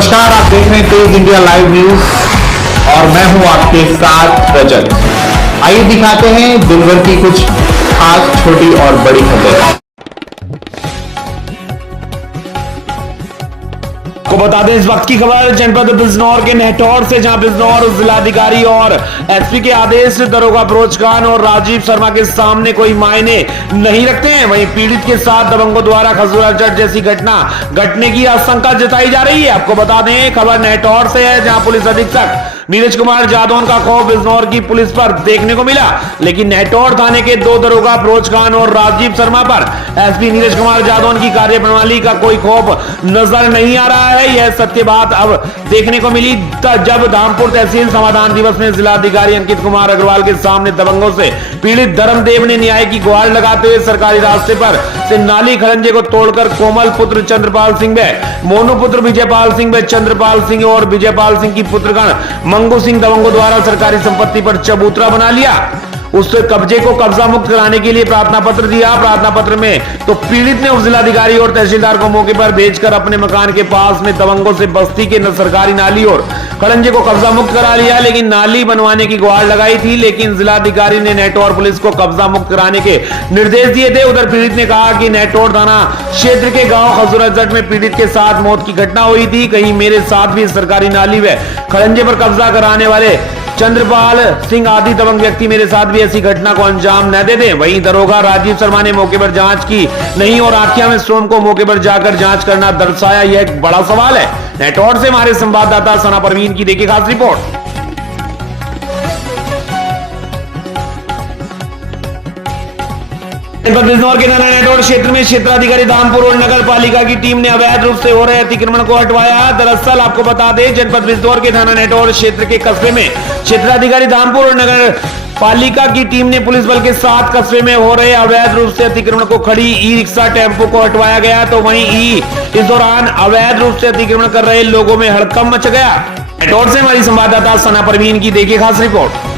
नमस्कार, आप देख रहे हैं तेज इंडिया लाइव न्यूज और मैं हूं आपके साथ रजत। आइए दिखाते हैं दिन भर की कुछ खास छोटी और बड़ी खबरें। को बता दें इस वक्त की खबर जनपद बिजनौर के नेहटौर से, जहां बिजनौर जिलाधिकारी और एसपी के आदेश से दरोगा फिरोज खान और राजीव शर्मा के सामने कोई मायने नहीं रखते हैं। वहीं पीड़ित के साथ दबंगों द्वारा खजूरा चट जैसी घटना घटने की आशंका जताई जा रही है। आपको बता दें खबर नेहटौर से है, जहां पुलिस अधीक्षक नीरज कुमार जादौन का खौफ बिजनौर की पुलिस पर देखने को मिला, लेकिन नेहटौर थाने के दो दरोगा फिरोज खान और राजीव शर्मा पर एसपी नीरज कुमार जादौन की कार्यप्रणाली का कोई खौफ नजर नहीं आ रहा है। यह सत्य बात अब देखने को मिली जब धामपुर तहसील समाधान दिवस में जिलाधिकारी अंकित कुमार अग्रवाल के सामने दबंगों से पीड़ित धर्मदेव ने न्याय की गुहार लगाते हुए सरकारी रास्ते पर से नाली खड़ंजे को तोड़कर कोमल पुत्र चंद्रपाल सिंह व मोनू पुत्र विजयपाल सिंह व चंद्रपाल सिंह और विजयपाल सिंह की पुत्रगण मंगू सिंह दबंगों द्वारा सरकारी संपत्ति पर चबूतरा बना लिया। उस कब्जे को कब्जा मुक्त कराने के लिए प्रार्थना पत्र दिया। प्रार्थना पत्र में तो पीड़ित ने उप जिलाधिकारी और तहसीलदार को मौके पर भेजकर अपने मकान के पास में दबंगों से बस्ती के सरकारी नाली और खड़ंजे को कब्जा मुक्त करा लिया, लेकिन नाली बनवाने की गुहार लगाई थी, लेकिन जिलाधिकारी ने नेहटौर पुलिस को कब्जा मुक्त कराने के निर्देश दिए थे। उधर पीड़ित ने कहा कि नेहटौर थाना क्षेत्र के गांव खजूराजट में पीड़ित के साथ मौत की घटना हुई थी, कहीं मेरे साथ भी सरकारी नाली व खड़ंजे पर कब्जा कराने वाले चंद्रपाल सिंह आदि दबंग व्यक्ति मेरे साथ भी ऐसी घटना को अंजाम न दे दें। वहीं दरोगा राजीव शर्मा ने मौके पर जांच की नहीं और आखिया में सोम को मौके पर जाकर जांच करना दर्शाया, यह एक बड़ा सवाल है। नेहटौर से हमारे संवाददाता सना परवीन की देखिए खास रिपोर्ट। बिजनौर के थाना नेहटौर क्षेत्र में क्षेत्राधिकारी धामपुर और नगर पालिका की टीम ने अवैध रूप से हो रहे अतिक्रमण को हटवाया। दरअसल आपको बता दें जनपद बिजनौर के थाना नेहटौर क्षेत्र के कस्बे में क्षेत्राधिकारी धामपुर और नगर पालिका की टीम ने पुलिस बल के साथ कस्बे में हो रहे अवैध रूप से अतिक्रमण को खड़ी ई रिक्शा टेम्पो को हटवाया गया, तो वहीं इस दौरान अवैध रूप से अतिक्रमण कर रहे लोगों में हड़कंप मच गया। नेहटौर से हमारी संवाददाता सना परवीन की देखिए खास रिपोर्ट।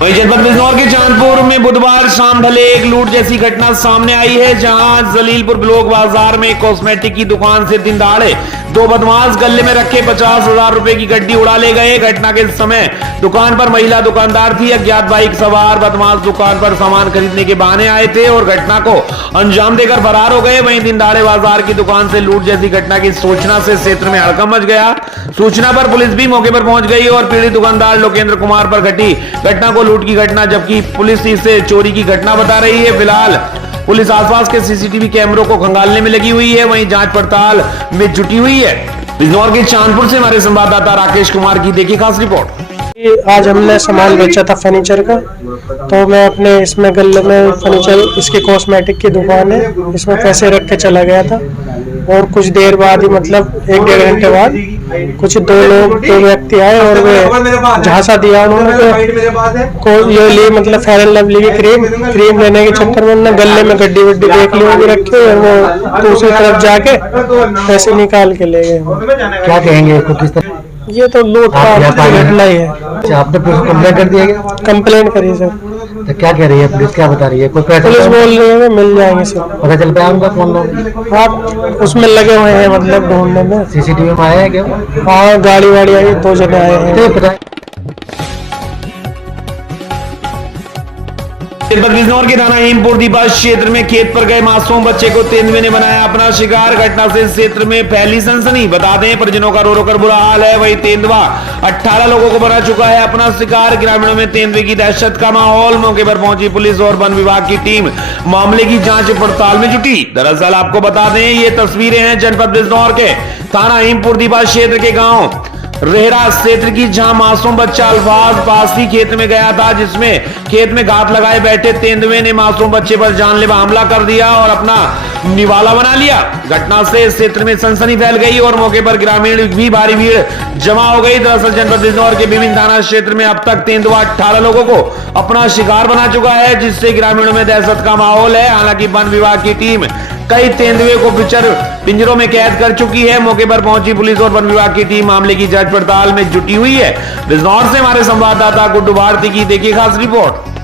वहीं जनपद बिजनौर के चांदपुर में बुधवार शाम भले एक लूट जैसी घटना सामने आई है, जहां जलीलपुर ब्लॉक बाजार में कॉस्मेटिक की दुकान से दिन दहाड़े दो बदमाश गले में रखे 50,000 रुपए की गड्डी उड़ा ले गए। घटना के समय दुकान पर महिला दुकानदार थी। अज्ञात बाइक सवार बदमाश दुकान पर सामान खरीदने के बहाने आए थे और घटना को अंजाम देकर फरार हो गए। वहीं दिन दहाड़े बाजार की दुकान से लूट जैसी घटना की सूचना से क्षेत्र में हड़कंप मच गया। सूचना पर पुलिस भी मौके पर पहुंच गई और पीड़ित दुकानदार लोकेंद्र कुमार पर घटी घटना को लूट की घटना, जबकि पुलिस इसे चोरी की घटना बता रही है। फिलहाल पुलिस आसपास के सीसीटीवी कैमरों को खंगालने में लगी हुई है, वहीं जांच पड़ताल में जुटी हुई है। बिजनौर के चांदपुर से हमारे संवाददाता राकेश कुमार की देखिए खास रिपोर्ट। आज हमने सामान बेचा था फर्नीचर का, तो मैं अपने इसमें गले में फर्नीचर, इसकी कॉस्मेटिक की दुकान है, इसमें पैसे रख के चला गया था और कुछ देर बाद ही मतलब 1-1.5 घंटे बाद कुछ दो व्यक्ति आए और वे झांसा दिया उन्होंने को ये लिए मतलब फेयर एंड लवली की क्रीम लेने के चक्कर में उन्होंने गले में गड्डी वड्डी देख ली होगी रखी और वो दूसरी तरफ जाके पैसे निकाल के ले गए। क्या कहेंगे इसको, किस तरह ये तो लूट का घटना ही है। अच्छा, आपने पुलिस को कंप्लेंट कर दिया क्या? कंप्लेंट करी सर। तो क्या कह रही है पुलिस, क्या बता रही है? कोई पुलिस बोल रही है मिल जाएंगे सर। पता चल पाया उनका कौन लोग? आप उसमें लगे हुए हैं मतलब ढूंढने में। सीसीटीवी में आया है क्या? हाँ, गाड़ी वाड़ी आई, 2 जने आए हैं। बिजनौर के थाना हिमपुर दीपा क्षेत्र में खेत पर गए मासूम बच्चे को तेंदुए ने बनाया अपना शिकार। घटना से क्षेत्र में फैली सनसनी। बता दें परिजनों का रो रो कर बुरा हाल है। वही तेंदुआ 18 लोगों को बना चुका है अपना शिकार। ग्रामीणों में तेंदुए की दहशत का माहौल। मौके पर पहुंची पुलिस और वन विभाग की टीम मामले की जांच पड़ताल में जुटी। दरअसल आपको बता दें ये तस्वीरें हैं जनपद बिजनौर के थाना हिमपुर दीपा क्षेत्र के गाँव रेहरा क्षेत्र की, जहां मासूम बच्चा अल्फाज पासी खेत में गया था, जिसमें खेत में घात लगाए बैठे तेंदुए ने मासूम बच्चे पर जानलेवा हमला कर दिया और अपना निवाला बना लिया। घटना से क्षेत्र में सनसनी फैल गई और मौके पर ग्रामीण भी भारी भीड़ जमा हो गई। दरअसल जनपद बिजनौर के विभिन्न थाना क्षेत्र में अब तक तेंदुआ 18 लोगों को अपना शिकार बना चुका है, जिससे ग्रामीणों में दहशत का माहौल है। हालांकि वन विभाग की टीम कई तेंदुए को पिंजरों में कैद कर चुकी है। मौके पर पहुंची पुलिस और वन विभाग की टीम मामले की जांच पड़ताल में जुटी हुई है। बिजनौर से हमारे संवाददाता गुड्डू भारती की देखिए खास रिपोर्ट।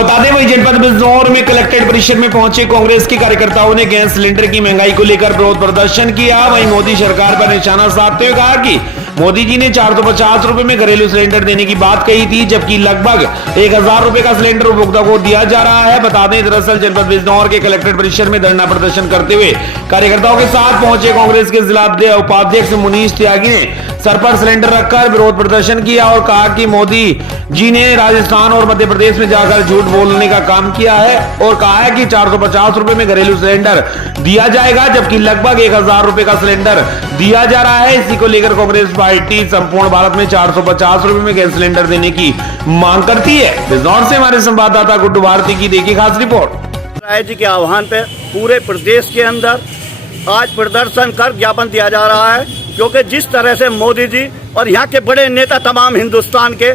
बता दें वही जनपद बिजनौर में कलेक्ट्रेट परिसर में पहुंचे कांग्रेस के कार्यकर्ताओं ने गैस सिलेंडर की महंगाई को लेकर विरोध प्रदर्शन किया। वहीं मोदी सरकार पर निशाना साधते हुए कहा कि मोदी जी ने 450 रुपए में घरेलू सिलेंडर देने की बात कही थी, जबकि लगभग 1000 रुपए का सिलेंडर उपभोक्ता को दिया जा रहा है। बता दें दरअसल जनपद बिजनौर के कलेक्ट्रेट परिसर में धरना प्रदर्शन करते हुए कार्यकर्ताओं के साथ पहुंचे कांग्रेस के जिला उपाध्यक्ष मुनीश त्यागी ने सर पर सिलेंडर रखकर विरोध प्रदर्शन किया और कहा कि मोदी जी ने राजस्थान और मध्य प्रदेश में जाकर झूठ बोलने का काम किया है और कहा है कि 450 रुपए में घरेलू सिलेंडर दिया जाएगा, जबकि लगभग 1000 रुपए का सिलेंडर दिया जा रहा है। इसी को लेकर कांग्रेस पार्टी संपूर्ण भारत में 450 रुपए में गैस सिलेंडर देने की मांग करती है। बिजनौर से हमारे संवाददाता गुड्डू भारती की देखिए खास रिपोर्ट। राय जी के आह्वान पे पूरे प्रदेश के अंदर आज प्रदर्शन कर ज्ञापन दिया जा रहा है, क्योंकि जिस तरह से मोदी जी और यहाँ के बड़े नेता तमाम हिंदुस्तान के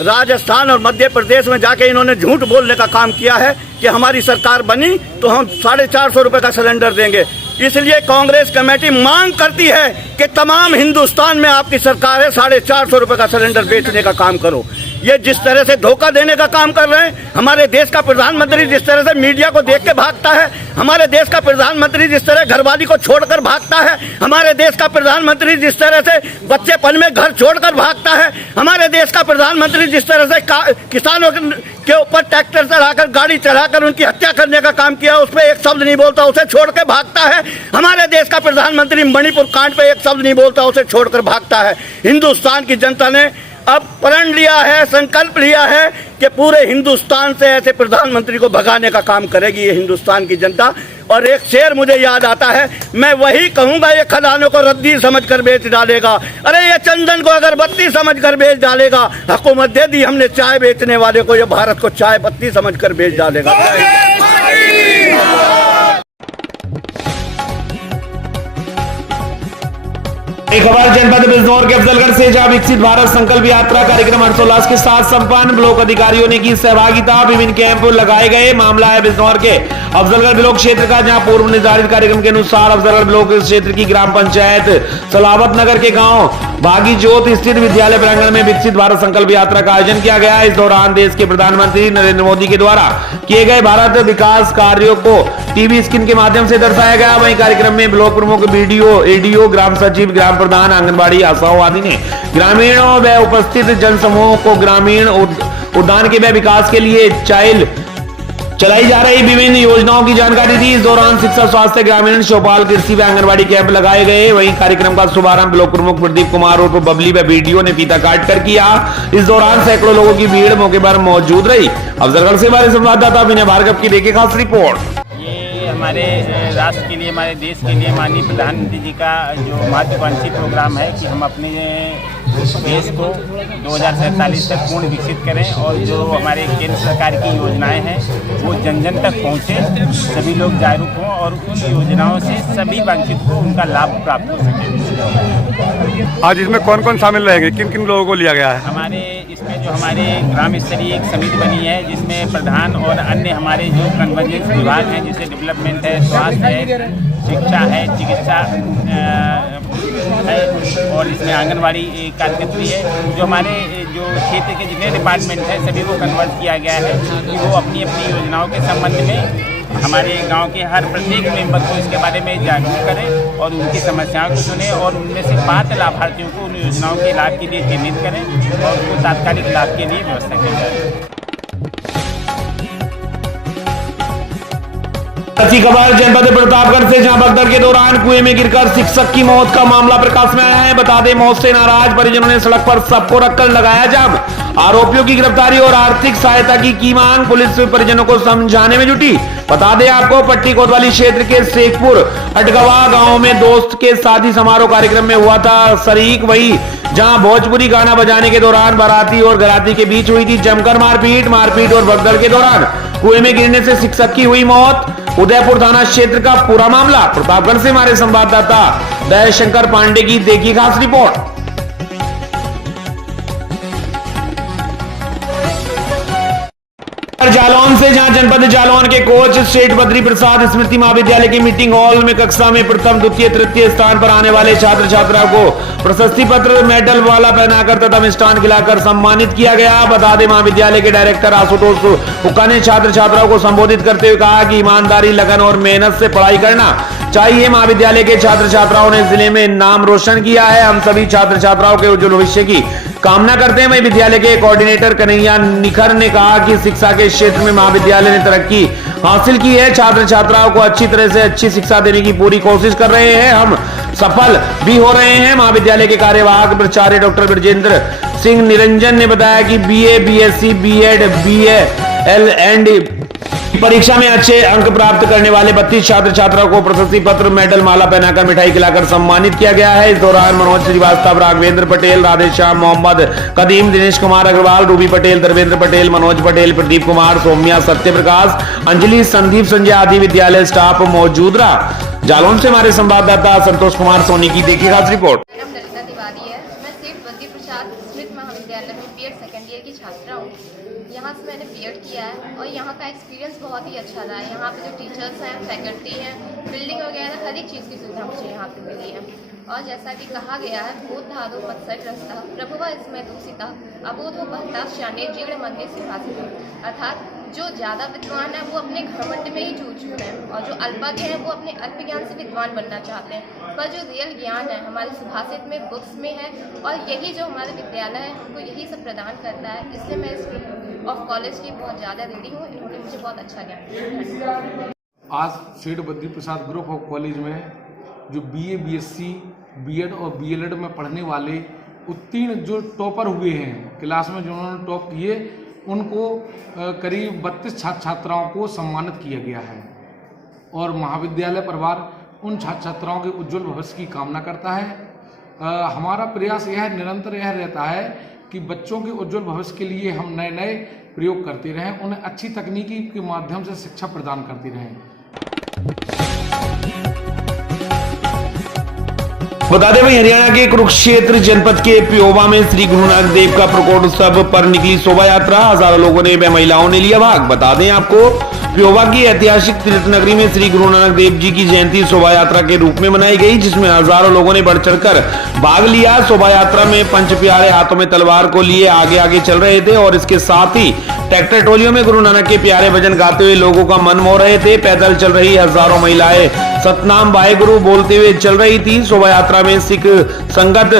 राजस्थान और मध्य प्रदेश में जाके इन्होंने झूठ बोलने का काम किया है कि हमारी सरकार बनी तो हम 450 रुपए का सिलेंडर देंगे। इसलिए कांग्रेस कमेटी मांग करती है कि तमाम हिंदुस्तान में आपकी सरकार है, 450 रुपए का सिलेंडर बेचने का काम करो। ये जिस तरह से धोखा देने का काम कर रहे हैं, हमारे देश का प्रधानमंत्री जिस तरह से मीडिया को देख के भागता है, हमारे देश का प्रधानमंत्री जिस तरह घरवाली को छोड़कर भागता है, हमारे देश का प्रधानमंत्री जिस तरह से बच्चेपन में घर छोड़कर भागता है, हमारे देश का प्रधानमंत्री जिस तरह से किसानों के ऊपर ट्रैक्टर चलाकर गाड़ी चलाकर उनकी हत्या करने का काम किया, उस पर एक शब्द नहीं बोलता, उसे छोड़ के भागता है। हमारे देश का प्रधानमंत्री मणिपुर कांड पे एक शब्द नहीं बोलता, उसे छोड़कर भागता है। हिंदुस्तान की जनता ने अब प्रण लिया है, संकल्प लिया है कि पूरे हिंदुस्तान से ऐसे प्रधानमंत्री को भगाने का काम करेगी ये हिंदुस्तान की जनता। और एक शेर मुझे याद आता है, मैं वही कहूंगा, ये खदानों को रद्दी समझकर बेच डालेगा, अरे ये चंदन को अगरबत्ती समझकर बेच डालेगा। हुकूमत दे दी हमने चाय बेचने वाले को, ये भारत को चाय पत्ती समझकर बेच डालेगा। एक खबर जनपद बिजनौर के अफजलगढ़ से, जहां विकसित भारत संकल्प यात्रा कार्यक्रम हर्षोल्लास के साथ संपन्न। ब्लॉक अधिकारियों ने की सहभागिता, विभिन्न कैंप लगाए गए। मामला है बिजनौर के अफजलगढ़ ब्लॉक क्षेत्र का, जहां पूर्व निर्धारित कार्यक्रम के अनुसार अफजलगढ़ ब्लॉक क्षेत्र की ग्राम पंचायत सलावत नगर के गांव भागी जोत स्थित विद्यालय प्रांगण में विकसित भारत संकल्प यात्रा का आयोजन किया गया। इस दौरान देश के प्रधानमंत्री नरेंद्र मोदी के द्वारा किए गए भारत विकास कार्यों को टीवी स्क्रीन के माध्यम से दर्शाया गया। वहीं कार्यक्रम में ब्लॉक प्रमुख, बीडीओ, एडीओ, ग्राम सचिव, ग्राम प्रधान, आंगनबाड़ी आशाओं आदि ने ग्रामीणों व उपस्थित जनसमूह को ग्रामीण उद्यान के व विकास के लिए चलाई जा रही विभिन्न योजनाओं की जानकारी दी। इस दौरान शिक्षा, स्वास्थ्य, ग्रामीण, चौपाल, कृषि व आंगनबाड़ी कैंप लगाए गए। वहीं कार्यक्रम का शुभारंभ ब्लॉक प्रमुख प्रदीप कुमार और बबली व बीडीओ ने फीता काट कर किया। इस दौरान सैकड़ों लोगों की भीड़ मौके पर मौजूद रही। अफजलगढ़ से हमारे संवाददाता विनय भार्गव की देखिए खास रिपोर्ट। हमारे राष्ट्र के लिए, हमारे देश के लिए माननीय प्रधानमंत्री जी का जो महत्वाकांक्षी प्रोग्राम है कि हम अपने देश को 2047 तक पूर्ण विकसित करें और जो हमारे केंद्र सरकार की योजनाएं हैं वो जन जन तक पहुँचे, सभी लोग जागरूक हों और उन योजनाओं से सभी वंचित को उनका लाभ प्राप्त हो सके। आज इसमें कौन कौन शामिल रहेंगे, किन किन लोगों को लिया गया है? हमारे इसमें जो हमारे ग्राम स्तरीय एक समिति बनी है, जिसमें प्रधान और अन्य हमारे जो कन्वर्जेंस विभाग हैं, जैसे डेवलपमेंट है, स्वास्थ्य है, शिक्षा है, चिकित्सा है और इसमें आंगनबाड़ी कार्यकर्त्री है। जो हमारे जो क्षेत्र के जितने डिपार्टमेंट हैं सभी को कन्वर्ट किया गया है कि वो अपनी अपनी योजनाओं के संबंध में हमारे गांव के हर प्रत्येक मेंबर को इसके बारे में जागरूक करें और उनकी समस्याओं को सुने और उनमें से पात्र लाभार्थियों को उन योजनाओं के लाभ के लिए चिन्हित करें और उनको तात्कालिक लाभ के लिए व्यवस्था की जाए। अच्छी खबर जनपद प्रतापगढ़ से, जहां भगदड़ के दौरान कुएं में गिरकर शिक्षक की मौत का मामला प्रकाश में आया है। बता दें मौत से नाराज परिजनों ने सड़क पर सबको रखकर लगाया जाम। आरोपियों की गिरफ्तारी और आर्थिक सहायता की मांग, पुलिस परिजनों को समझाने में जुटी। बता दें आपको पट्टी कोतवाली क्षेत्र के शेखपुर अटगवा गांव में दोस्त के शादी समारोह कार्यक्रम में हुआ था शरीक वही, जहां भोजपुरी गाना बजाने के दौरान बाराती और घराती के बीच हुई थी जमकर मारपीट और भगदड़ के दौरान कुएं में गिरने से शिक्षक की हुई मौत। उदयपुर थाना क्षेत्र का पूरा मामला। प्रतापगढ़ से हमारे संवाददाता दयाशंकर पांडे की देखिए खास रिपोर्ट। जालौन से जहां जनपद जालौन के कोच सेठ बद्री प्रसाद स्मृति महाविद्यालय के मीटिंग हॉल में कक्षा में प्रथम द्वितीय तृतीय स्थान पर आने वाले छात्र छात्रा को प्रशस्ति पत्र मेडल वाला पहनाकर तथा मिष्टान खिलाकर सम्मानित किया गया। बता दें महाविद्यालय के डायरेक्टर आशुतोष हुक्का ने छात्र छात्राओं को संबोधित करते हुए कहा कि ईमानदारी लगन और मेहनत से पढ़ाई करना चाहिए। महाविद्यालय के छात्र छात्राओं ने जिले में नाम रोशन किया है। हम सभी छात्र छात्राओं के उज्जवल भविष्य की कामना करते हैं। वहीं विद्यालय के कोऑर्डिनेटर कन्हैया निखर ने कहा कि शिक्षा के क्षेत्र में महाविद्यालय ने तरक्की हासिल की है। छात्र छात्राओं को अच्छी तरह से अच्छी शिक्षा देने की पूरी कोशिश कर रहे हैं, हम सफल भी हो रहे हैं। महाविद्यालय के कार्यवाहक प्राचार्य डॉक्टर ब्रजेंद्र सिंह निरंजन ने बताया कि BA, BSc, BEd, BL and परीक्षा में अच्छे अंक प्राप्त करने वाले 32 छात्र छात्राओं को प्रशस्ति पत्र मेडल माला पहनाकर मिठाई खिलाकर सम्मानित किया गया है। इस दौरान मनोज श्रीवास्तव, राघवेंद्र पटेल, राधेश्याम, मोहम्मद कदीम, दिनेश कुमार अग्रवाल, रूबी पटेल, धर्मेंद्र पटेल, मनोज पटेल, प्रदीप कुमार, सौम्या, सत्य प्रकाश, अंजलि, संदीप, संजय आदि विद्यालय स्टाफ मौजूद रहा। जालौन से हमारे संवाददाता संतोष कुमार सोनी की देखिए खास रिपोर्ट। ललिता तिवारी है, मैं सेठ बद्री प्रसाद स्मृति महाविद्यालय में बीएड सेकेंड ईयर की छात्रा हूँ। यहाँ से मैंने बीएड किया है और यहाँ का एक्सपीरियंस बहुत ही अच्छा रहा है। यहाँ पे जो टीचर्स हैं, फैकल्टी हैं, बिल्डिंग वगैरह हर एक चीज़ की सुविधा मुझे यहाँ पे मिली है। और जैसा कि कहा गया है, भूत धादु मत्सर रस्ता प्रभुवा इसमें दूषिता अबोध व बहता श्याने जीर्ण मन में सिंहासित, अर्थात जो ज़्यादा विद्वान है वो अपने घमंड में ही चूर हैं और जो अल्पज्ञ हैं वो अपने अल्प ज्ञान से विद्वान बनना चाहते हैं। पर जो रियल ज्ञान है हमारे सुभाषित में, बुक्स में है और यही जो हमारा विद्यालय है हमको यही सब प्रदान करता है। इसलिए मैं इस ऑफ कॉलेज की बहुत ज़्यादा रीडिंग हूँ, इन्होंने मुझे बहुत अच्छा ज्ञान दिया। आज सेठ Badri Prasad group of college में जो बीए, बीएससी, बीएड और बीएलएड में पढ़ने वाले उत्तीर्ण जो टॉपर हुए हैं क्लास में, जिन्होंने टॉप किए, उनको करीब 32 छात्र छात्राओं को सम्मानित किया गया है। और महाविद्यालय परिवार उन छात्र छात्राओं के उज्जवल भविष्य की कामना करता है। हमारा प्रयास यह निरंतर यह रहता है कि बच्चों के उज्जवल भविष्य के लिए हम नए नए प्रयोग करते रहें, उन्हें अच्छी तकनीकी के माध्यम से शिक्षा प्रदान करते रहें। बता दें, वहीं हरियाणा के कुरुक्षेत्र जनपद के प्योवा में श्री गुरु नानक देव का प्रकट उत्सव पर निकली शोभा यात्रा, हजारों लोगों ने व महिलाओं ने लिया भाग। बता दें आपको, प्योवा की ऐतिहासिक तीर्थ नगरी में श्री गुरु नानक देव जी की जयंती शोभा यात्रा के रूप में मनाई गई, जिसमें हजारों लोगों ने बढ़ चढ़कर भाग लिया। शोभा यात्रा में पंच प्यारे हाथों में तलवार को लिए आगे आगे चल रहे थे और इसके साथ ही ट्रैक्टर टोलियों में गुरु नानक के प्यारे भजन गाते हुए लोगों का मन मोह रहे थे। पैदल चल रही हजारों महिलाएं सतनाम वाहेगुरु बोलते हुए चल रही थी। शोभा यात्रा में सिख संगत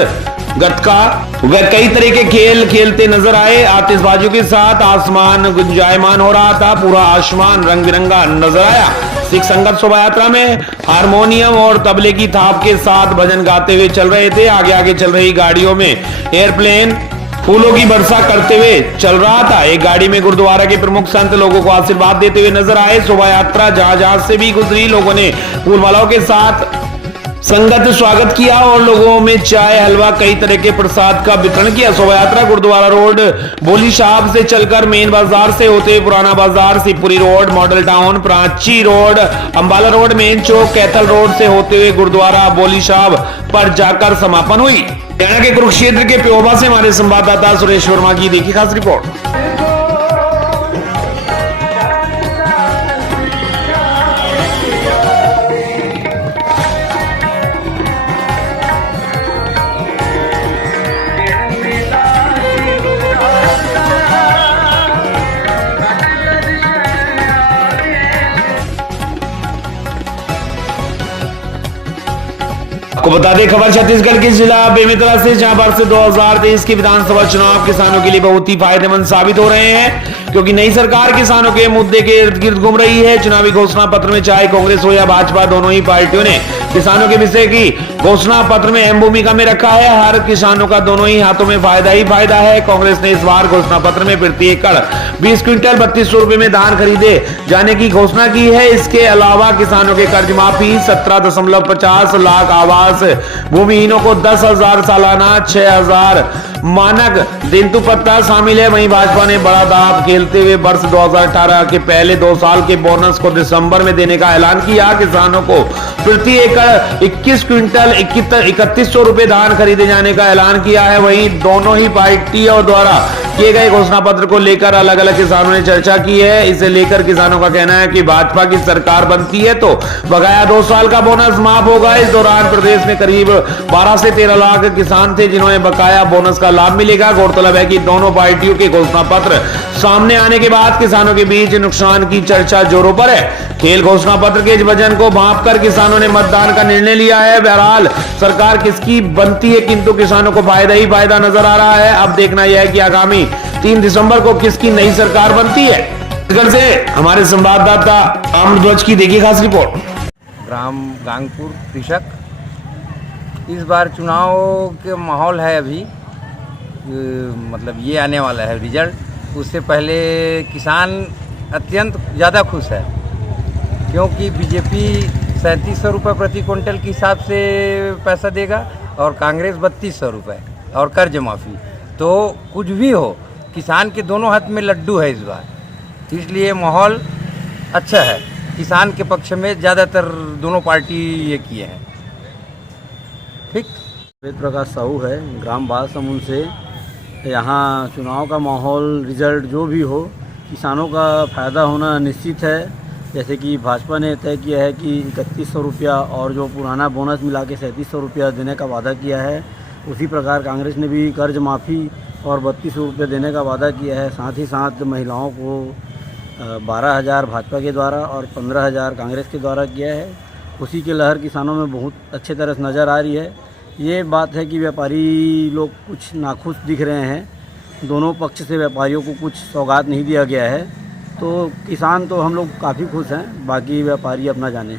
गतका व कई तरह के खेल खेलते नजर आए। आतिशबाजियों के साथ आसमान गुंजायमान हो रहा था, पूरा आसमान रंग बिरंगा नजर आया। सिख संगत शोभा यात्रा में हारमोनियम और तबले की थाप के साथ भजन गाते हुए चल रहे थे। आगे आगे चल रही गाड़ियों में एयरप्लेन फूलों की वर्षा करते हुए चल रहा था। एक गाड़ी में गुरुद्वारा के प्रमुख संत लोगों को आशीर्वाद देते हुए नजर आए। शोभा यात्रा जहां जहां से भी गुजरी, लोगों ने फूलमालाओं के साथ संगत स्वागत किया और लोगों में चाय, हलवा, कई तरह के प्रसाद का वितरण किया। शोभा यात्रा गुरुद्वारा रोड, बोली साहब से चलकर मेन बाजार से होते Purana Bazaar, Shivpuri road, model town, Prachi road, Ambala road, main chowk, Kaithal road से होते हुए गुरुद्वारा बोली साहब पर जाकर समापन हुई। हरियाणा के कुरुक्षेत्र के प्योवा से हमारे संवाददाता सुरेश वर्मा की देखी खास रिपोर्ट। आपको बता दें, खबर छत्तीसगढ़ के जिला बेमेतरा से, जहां पर से 2023 के विधानसभा चुनाव किसानों के लिए बहुत ही फायदेमंद साबित हो रहे हैं, क्योंकि नई सरकार किसानों के मुद्दे के इर्द गिर्द घूम रही है। चुनावी घोषणा पत्र में चाहे कांग्रेस हो या भाजपा, दोनों ही पार्टियों ने किसानों के विषय की घोषणा पत्र में अहम भूमिका में रखा है। हर किसानों का दोनों ही हाथों में फायदा ही फायदा है। कांग्रेस ने इस बार घोषणा पत्र में प्रति एकड़ 20 क्विंटल 3200 रुपए में धान खरीदे जाने की घोषणा की है। इसके अलावा किसानों के कर्ज माफी, 17.50 लाख आवास भूमिहीनों को 10,000 सालाना, 6,000 मानक दिनतु पत्ता शामिल है। वहीं भाजपा ने बड़ा दांव खेलते हुए वर्ष 2018 के पहले 2 साल के बोनस को दिसंबर में देने का ऐलान किया। किसानों को प्रति एकड़ 21 क्विंटल 3100 रुपए धान खरीदे जाने का ऐलान किया है। वहीं दोनों ही पार्टियों द्वारा किए गए घोषणा पत्र को लेकर अलग अलग किसानों ने चर्चा की है। इसे लेकर किसानों का कहना है कि भाजपा की सरकार बनती है तो बकाया 2 साल का बोनस माफ होगा। इस दौरान प्रदेश में करीब 12 से 13 लाख किसान थे जिन्हें बकाया बोनस का लाभ मिलेगा। गौरतलब है कि दोनों पार्टियों के घोषणा पत्र सामने आने के बाद किसानों के बीच नुकसान की चर्चा जोरों पर है। खेल घोषणा पत्र के इस वजन को भांप कर किसानों ने मतदान का निर्णय लिया है। बहरहाल सरकार किसकी बनती है, किंतु किसानों को फायदा ही फायदा नजर आ रहा है। अब देखना यह है कि आगामी 3 दिसंबर को किसकी नई सरकार बनती है। छत्तीसगढ़ से हमारे संवाददाता आम्रध्वज की देखिए खास रिपोर्ट। ग्राम गांगपुर कृषक, इस बार चुनाव के माहौल है अभी, मतलब ये आने वाला है रिजल्ट। उससे पहले किसान अत्यंत ज़्यादा खुश है क्योंकि बीजेपी 3700 रुपये प्रति क्विंटल के हिसाब से पैसा देगा और कांग्रेस 3200 रुपये और कर्ज माफ़ी। तो कुछ भी हो, किसान के दोनों हाथ में लड्डू है इस बार, इसलिए माहौल अच्छा है। किसान के पक्ष में ज़्यादातर दोनों पार्टी ये किए हैं। ठीक, वेद प्रकाश साहू है, ग्राम बालसमुंद से। यहाँ चुनाव का माहौल, रिजल्ट जो भी हो, किसानों का फ़ायदा होना निश्चित है। जैसे कि भाजपा ने तय किया है कि 3100 रुपया और जो पुराना बोनस मिला के 3700 रुपया देने का वादा किया है, उसी प्रकार कांग्रेस ने भी कर्ज माफ़ी और 3200 रुपये देने का वादा किया है। साथ ही साथ महिलाओं को 12,000 भाजपा के द्वारा और 15,000 कांग्रेस के द्वारा किया है। उसी की लहर किसानों में बहुत अच्छे तरह से नज़र आ रही है। ये बात है कि व्यापारी लोग कुछ नाखुश दिख रहे हैं, दोनों पक्ष से व्यापारियों को कुछ सौगात नहीं दिया गया है। तो किसान तो हम लोग काफ़ी खुश हैं, बाकी व्यापारी अपना जाने।